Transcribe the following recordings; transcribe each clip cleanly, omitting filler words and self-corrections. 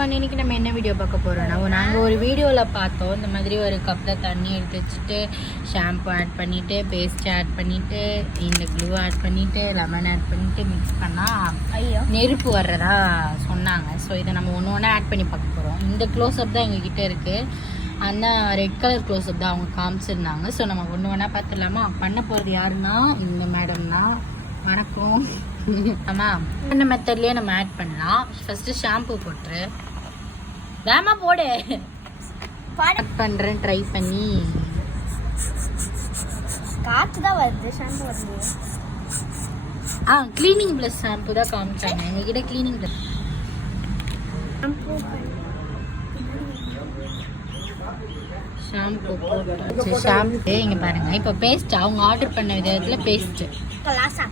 Everyone, இன்னைக்கு நம்ம என்ன வீடியோ பார்க்க போகிறோம்னா, நாங்கள் ஒரு வீடியோவில் பார்த்தோம். இந்த மாதிரி ஒரு கப்பில் தண்ணி எடுத்து வச்சுட்டு ஷாம்பு ஆட் பண்ணிவிட்டு பேஸ்ட் ஆட் பண்ணிவிட்டு இந்த க்ளூ ஆட் பண்ணிவிட்டு லெமன் ஆட் பண்ணிவிட்டு மிக்ஸ் பண்ணால் நெருப்பு வர்றதா சொன்னாங்க. ஸோ இதை நம்ம ஒன்று ஒன்றா ஆட் பண்ணி பார்க்க போகிறோம். இந்த க்ளோஸ்அப் தான் எங்ககிட்ட இருக்குது. அந்த ரெட் கலர் க்ளோஸ்அப் தான் அவங்க காமிச்சிருந்தாங்க. ஸோ நம்ம ஒன்று ஒன்றா பார்த்துடலாமா? பண்ண போகிறது யாருன்னா இந்த மேடம் தான். வணக்கம். ஆமாம், இந்த மெத்தட்லேயே நம்ம ஆட் பண்ணலாம். ஃபஸ்ட்டு ஷாம்பு போட்டுரு. வேமா போடு. ஆட் பண்ணுறேன். ட்ரை பண்ணி காற்று தான் வருது, ஷாம்பு வருது. க்ளீனிங் ப்ளஸ் ஷாம்பு தான் காமிச்சாங்க எங்ககிட்ட. க்ளீனிங் ப்ளஸ் ஷாம்பு போட்டு ஷாம்பு இங்கே பாருங்கள். இப்போ பேஸ்ட் அவங்க ஆர்டர் பண்ண விதத்தில் பேஸ்ட்டு க்ளாஸா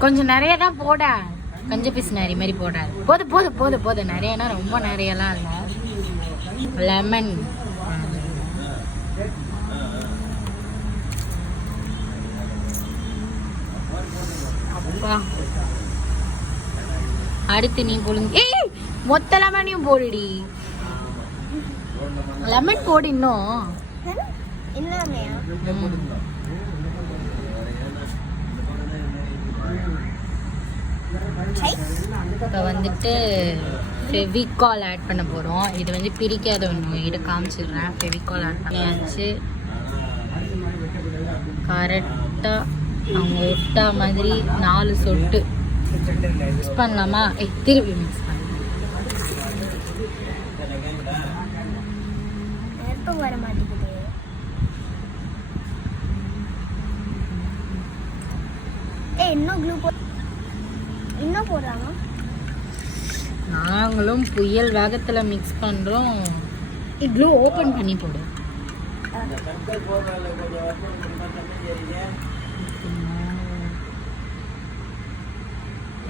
கொஞ்சம் நிறைய தான் போட. கொஞ்சம் பீஸ் நிறைய மாதிரி போடாது. போது போது போது போது நிறையனா ரொம்ப நிறையலாம் இல்லை. லெமன் அப்பா. அடுத்து நீ போடுங்க. ஏய், மொத்த லெமனையும் போடுடி. லெமன் போடு இன்னும். இப்போ வந்துட்டு ஃபெவிகால் ஆட் பண்ண போகிறோம். இது வந்து பிரிக்காத ஒன்று, இதை காமிச்சிடுறேன். ஃபெவிகால் ஆட் பண்ணியாச்சு. கரெக்டாக அவங்க ஒட்டா மாதிரி 4 சொட்டு மிக்ஸ் பண்ணலாமா? திருப்பி மிக்ஸ் பண்ணலாம். வர மாட்டேங்குது. இன்னும் க்ளூ இன்னும் போடுறாங்க. நாங்களும் புயல் வேகத்தில் மிக்ஸ் பண்ணுறோம். க்ளூ ஓப்பன் பண்ணி போடு.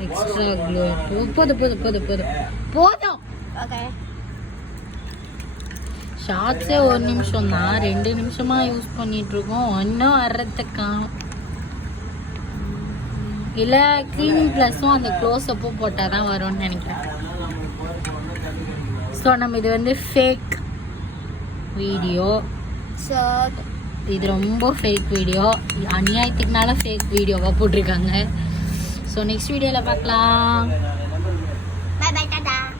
எக்ஸ்ட்ரா க்ளூ போதும் போதும் போதும் போதும் போதும். ஓகே, ஷார்ட்ஸே 1 நிமிஷம் தான். 2 நிமிஷமாக யூஸ் பண்ணிகிட்ருக்கோம். இன்னும் வர்றதுக்காக இல்லை. க்ளீனிங் ப்ளஸும் அந்த க்ளோஸ்அப்பும் போட்டால் தான் வரும்னு நினைக்கிறேன். ஸோ நம்ம இது வந்து ஃபேக் வீடியோ. இது ரொம்ப ஃபேக் வீடியோ. அநியாயத்துக்குனால ஃபேக் வீடியோவாக போட்டிருக்காங்க. ஸோ நெக்ஸ்ட் வீடியோவில் பார்க்கலாம்.